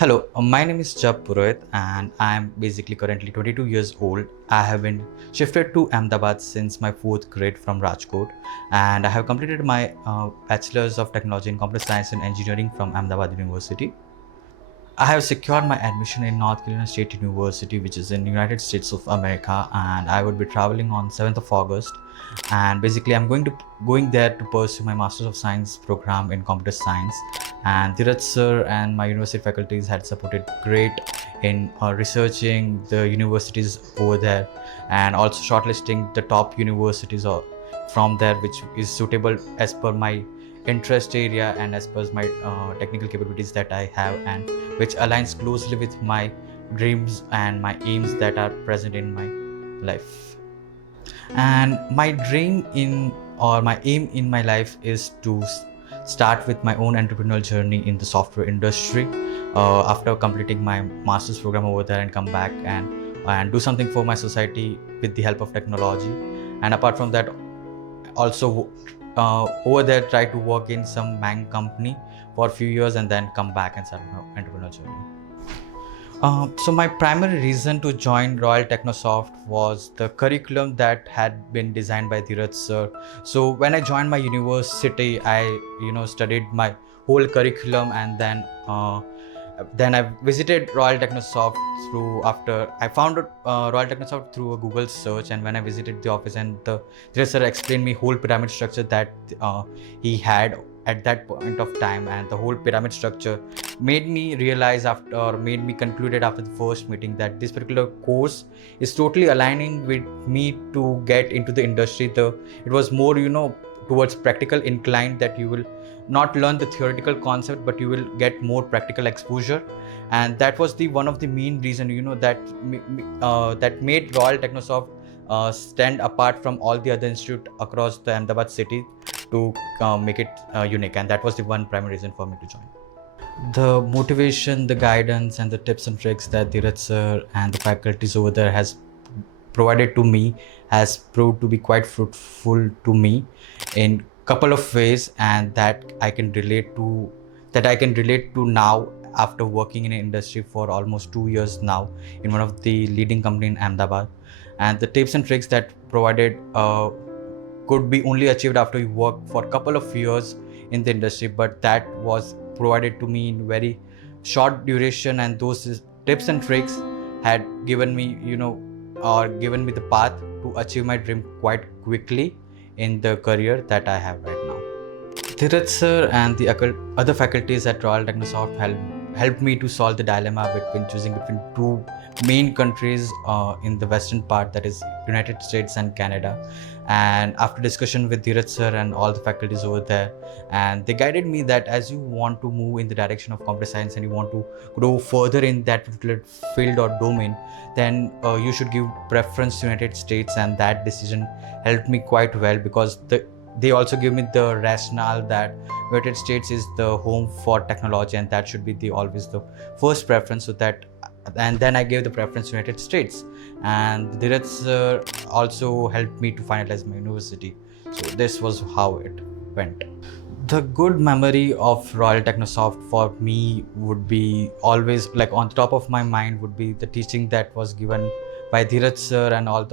Hello, my name is Jab Purohit and I am basically currently 22 years old. I have been shifted to Ahmedabad since my fourth grade from Rajkot, and I have completed my Bachelor's of Technology in Computer Science and Engineering from Ahmedabad University. I have secured my admission in North Carolina State University, which is in United States of America, and I would be traveling on 7th of August. And basically, I'm going there to pursue my Masters of Science program in Computer Science. And Dheeraj sir and my university faculties had supported great in researching the universities over there, and also shortlisting the top universities from there, which is suitable as per my interest area and as per my technical capabilities that I have, and which aligns closely with my dreams and my aims that are present in my life. And my dream in or my aim in my life is to start with my own entrepreneurial journey in the software industry after completing my master's program over there, and come back and do something for my society with the help of technology. And apart from that, also over there try to work in some bank company for a few years and then come back and start my entrepreneurial journey. So my primary reason to join Royal Technosoft was the curriculum that had been designed by Dheeraj sir. So when I joined my university, I studied my whole curriculum, and then I visited Royal Technosoft through after I found Royal Technosoft through a Google search. And when I visited the office, and the Dheeraj sir explained me whole pyramid structure that he had at that point of time, and the whole pyramid structure made me realize after, or made me concluded after the first meeting, that this particular course is totally aligning with me to get into the industry. It was more towards practical inclined, that you will not learn the theoretical concept, but you will get more practical exposure. And that was the one of the main reason that made Royal Technosoft stand apart from all the other institute across the Ahmedabad city, to make it unique. And that was the one primary reason for me to join. The motivation, the guidance, and the tips and tricks that Dheeraj sir and the faculties over there has provided to me has proved to be quite fruitful to me in couple of ways, and that I can relate to now, after working in an industry for almost 2 years now in one of the leading company in Ahmedabad. And the tips and tricks that provided could be only achieved after you work for a couple of years in the industry, but that was provided to me in very short duration. And those tips and tricks had given me given me the path to achieve my dream quite quickly in the career that I have right now. Dheeraj sir and the other faculties at Royal Technosoft helped me to solve the dilemma between choosing between two main countries in the western part, that is United States and Canada. And after discussion with Dheeraj sir and all the faculties over there, and they guided me that as you want to move in the direction of computer science and you want to grow further in that particular field or domain, then you should give preference to United States. And that decision helped me quite well, because they also give me the rationale that United States is the home for technology, and that should be always the first preference. So that, and then I gave the preference to United States. And Dheeraj sir also helped me to finalize my university. So this was how it went. The good memory of Royal Technosoft for me would be always, like, on the top of my mind would be the teaching that was given by Dheeraj sir and all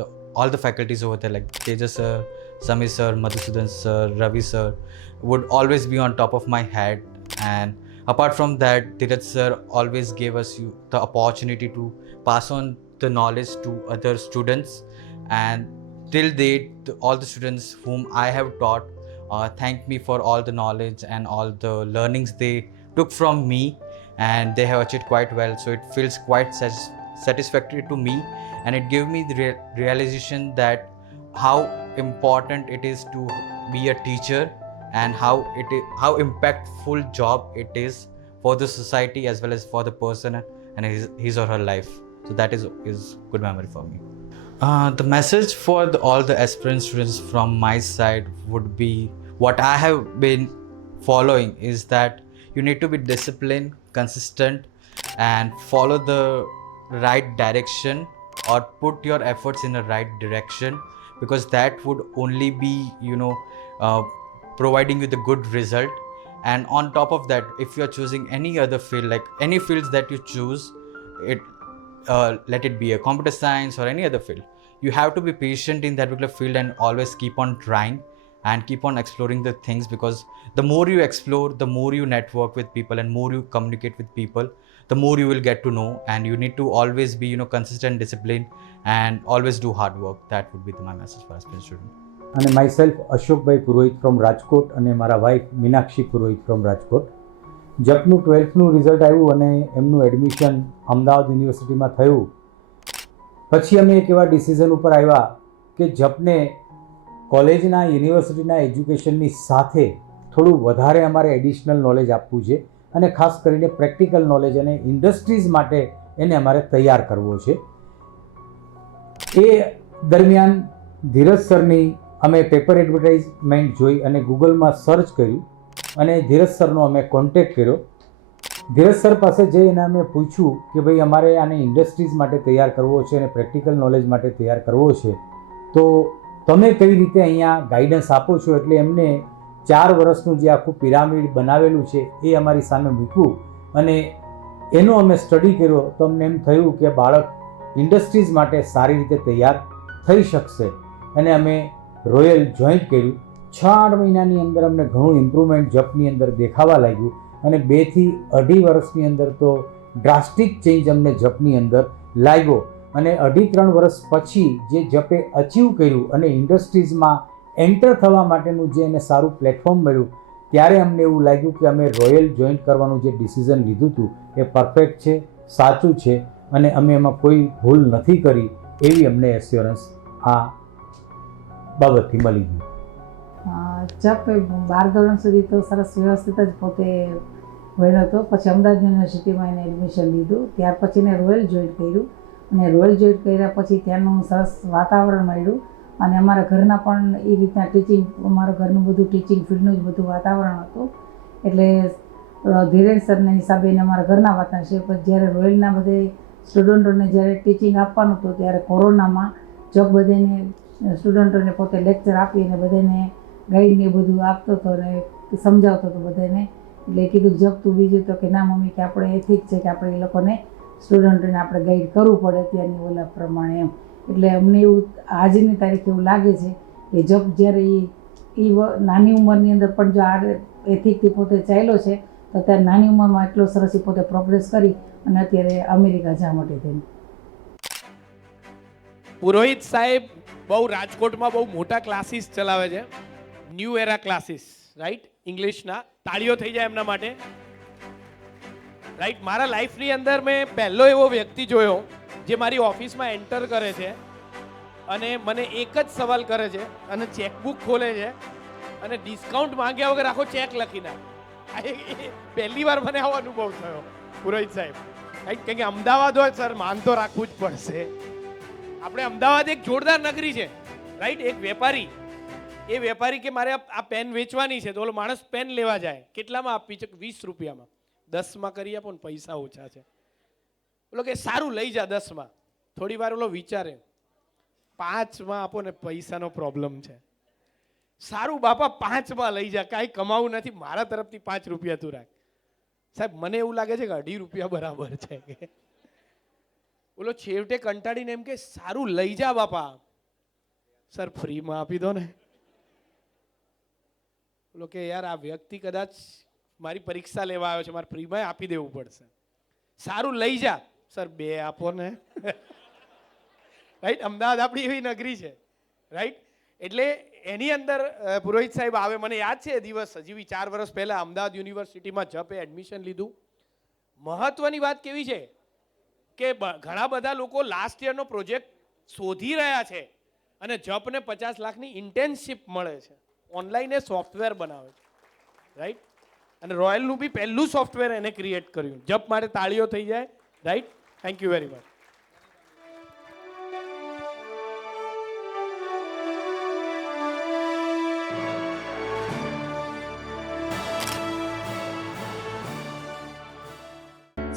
the faculties over there, like Tejas sir, Sami sir, Madhusudan sir, Ravi sir, would always be on top of my head. And apart from that, Dheeraj sir always gave us the opportunity to pass on the knowledge to other students. And till date, all the students whom I have taught thank me for all the knowledge and all the learnings they took from me, and they have achieved quite well. So it feels quite satisfactory to me, and it gave me the realization that how important it is to be a teacher, and how impactful job it is for the society as well as for the person and his or her life. So that is good memory for me. The message for all the aspirant students from my side would be, what I have been following is that you need to be disciplined, consistent, and follow the right direction, or put your efforts in the right direction, because that would only be uh, providing you the good result. And on top of that, if you're choosing any other field, like any fields that you choose, it let it be a computer science or any other field, you have to be patient in that particular field and always keep on trying and keep on exploring the things, because the more you explore, the more you network with people and more you communicate with people, the more you will get to know. And you need to always be consistent, disciplined, and always do hard work. That would be my message for aspiring student. અને myself Ashokbhai Purohit from Rajkot અને મારા wife Meenakshi Purohit from Rajkot. જપનું 12થનું result આવ્યું અને એમનું એડમિશન અમદાવાદ યુનિવર્સિટીમાં થયું. પછી અમે એક એવા ડિસિઝન ઉપર આવ્યા કે જપને કોલેજના યુનિવર્સિટીના એજ્યુકેશનની સાથે થોડું વધારે અમારે એડિશનલ નોલેજ આપવું છે અને ખાસ કરીને પ્રેક્ટિકલ નોલેજ અને ઇન્ડસ્ટ્રીઝ માટે એને અમારે તૈયાર કરવો છે. એ દરમિયાન ધીરજ સરની અમે પેપર એડવર્ટાઇઝમેન્ટ જોઈ અને ગૂગલમાં સર્ચ કર્યું અને ધીરજ સરનો અમે કોન્ટેક્ટ કર્યો. ધીરજ સર પાસે જઈને અમે પૂછ્યું કે ભાઈ અમારે આને ઇન્ડસ્ટ્રીઝ માટે તૈયાર કરવો છે અને પ્રેક્ટિકલ નોલેજ માટે તૈયાર કરવો છે, તો તમે કઈ રીતે અહીંયા ગાઈડન્સ આપો છો. એટલે એમને 4 વર્ષનું જે આખું પિરામિડ બનાવેલું છે એ અમારી સામે મૂક્યું અને એનો અમે સ્ટડી કર્યો. તો અમને એમ થયું કે બાળક ઇન્ડસ્ટ્રીઝ માટે સારી રીતે તૈયાર થઈ શકશે અને અમે રોયલ જોઈન્ટ કર્યું. 6-8 મહિનાની અંદર અમને ઘણું ઇમ્પ્રુવમેન્ટ જપની અંદર દેખાવા લાગ્યું અને 2 થી 2.5 વર્ષની અંદર તો ડ્રાસ્ટિક ચેન્જ અમને જપની અંદર લાગ્યો. અને 2.5-3 વર્ષ પછી જે જપે અચીવ કર્યું અને ઇન્ડસ્ટ્રીઝમાં એન્ટર થવા માટેનું જે એને સારું પ્લેટફોર્મ મળ્યું, ત્યારે અમને એવું લાગ્યું કે અમે રોયલ જોઈન્ટ કરવાનું જે ડિસિઝન લીધું હતું એ પરફેક્ટ છે, સાચું છે અને અમે એમાં કોઈ ભૂલ નથી કરી, એવી અમને એશ્યોરન્સ આ બાબતથી મળી ગઈ. જપ 12 ધોરણ સુધી તો સરસ વ્યવસ્થિત જ પોતે ભણ્યો હતો. પછી અમદાવાદ યુનિવર્સિટીમાં એને એડમિશન લીધું. ત્યાર પછી એને રોયલ જોઈન્ટ કર્યું અને રોયલ જોઈન્ટ કર્યા પછી ત્યાંનું સરસ વાતાવરણ મળ્યું અને અમારા ઘરના પણ એ રીતના ટીચિંગ, અમારા ઘરનું બધું ટીચિંગ ફિલ્ડનું જ બધું વાતાવરણ હતું. એટલે ધીરેન સરના હિસાબે એને અમારા ઘરના વાતાવરણ છે. પછી જ્યારે રોયલના બધે સ્ટુડન્ટોને જ્યારે ટીચિંગ આપવાનું હતું ત્યારે કોરોનામાં જપ બધાને સ્ટુડન્ટોને પોતે લેક્ચર આપી અને બધાને ગાઈડને બધું આપતો હતો અને સમજાવતો હતો બધાને. એટલે કીધું જપ તું બીજું તો કે ના મમ્મી કે આપણે એથિક છે કે આપણે એ લોકોને સ્ટુડન્ટોને આપણે ગાઈડ કરવું પડે ત્યાંની ઓલા પ્રમાણે એમ. એટલે અમને એવું આજની તારીખે એવું લાગે છે કે જપ જ્યારે એ નાની ઉંમરની અંદર પણ જો આ એથિકથી પોતે ચાલ્યો છે તો ત્યારે નાની ઉંમરમાં એટલો સરસ એ પોતે પ્રોગ્રેસ કરી અને અત્યારે અમેરિકા જવા માટે થઈને. પુરોહિત સાહેબ બહુ રાજકોટમાં બહુ મોટા ક્લાસીસ ચલાવે છે, ન્યૂ એરા ક્લાસીસ, રાઈટ, ઇંગ્લિશના. તાળીઓ થઈ જાય એમના માટે, રાઈટ. મારા લાઈફની અંદર મેં પહેલો એવો વ્યક્તિ જોયો જે મારી ઓફિસમાં એન્ટર કરે છે અને મને એક જ સવાલ કરે છે અને ચેકબુક ખોલે છે અને ડિસ્કાઉન્ટ માંગ્યા વગર આખો ચેક લખી નાખે. પહેલી વાર મને આવો અનુભવ થયો પુરોહિત સાહેબ, રાઈટ. કારણ કે અમદાવાદ હોય સર, માન તો રાખવું જ પડશે. આપણે અમદાવાદ એક જોરદાર નગરી છે, રાઈટ. એક વેપારી, એ વેપારી કે મારે આ પેન વેચવાની છે, તો ઓલો માણસ પેન લેવા જાય, કેટલામાં આપવી છે? 20 રૂપિયામાં. 10માં કરી આપો ને, પૈસા ઓછા છે. ઓલો કે સારું લઈ જા 10માં. થોડી વાર ઓલો વિચારે, 5માં આપો ને, પૈસાનો પ્રોબ્લેમ છે. સારું બાપા 5માં લઈ જા, કાંઈ કમાવું નથી, મારા તરફથી 5 રૂપિયા તું રાખ. સાહેબ મને એવું લાગે છે કે 2.5 રૂપિયા બરાબર છે કે. ઓલો છેવટે કંટાળીને એમ કે સારું લઈ જા બાપા. સર ફ્રીમાં આપી દો ને. ઓલો કે યાર આ વ્યક્તિ કદાચ મારી પરીક્ષા લેવા આવ્યો છે, મારે ફ્રીમાં આપી દેવું પડશે. સારું લઈ જા. સર 2 આપો ને. રાઈટ. અમદાવાદ આપણી એવી નગરી છે, રાઈટ. એટલે એની અંદર પુરોહિત સાહેબ આવે. મને યાદ છે એ દિવસ, હજી 4 વર્ષ પહેલા અમદાવાદ યુનિવર્સિટીમાં જપે એડમિશન લીધું. મહત્વની વાત કેવી છે કે ઘણા બધા લોકો લાસ્ટ યરનો પ્રોજેક્ટ શોધી રહ્યા છે અને જપને 50 લાખની ઇન્ટર્નશિપ મળે છે. ઓનલાઈન એ સોફ્ટવેર બનાવે છે, રાઈટ. અને રોયલનું બી પહેલું સોફ્ટવેર એને ક્રિએટ કર્યું. જપ માટે તાળીઓ થઈ જાય, right. Thank you very much.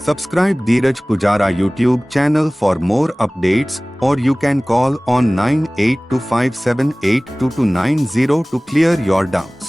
Subscribe Dheeraj Pujara YouTube channel for more updates, or you can call on 9825782290 to clear your doubts.